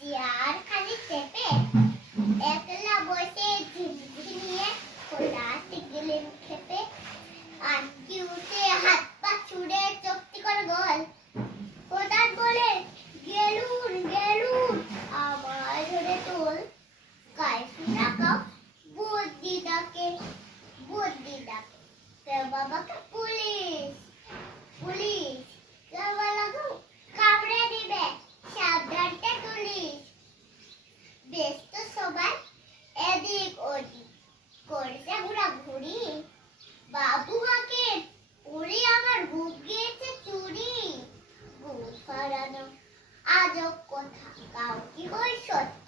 chair খালি চেপে একলা বসে ঝিমঝি নিয়ে কোথাতে গেলেন খেপে আটকে উঠে হাত পা ছুড়ে চোখটি করে গোল কোথাত বলে গেলুন গেলুন আমার ধরে তোল কাইফি রাখাও বুদ্ধি ডাকে বাবাকে পুলিশ পুলিশ কামড়ে দিবে সাবধানটা তুলিস ব্যস্ত সবাই এদিক ওদিক করছে ঘোরাঘুরি বাবু হাকে ওরে আমার বুক গিয়েছে চুরি গুফ হারানো আজব কথা কাউ কি হয় সত্যি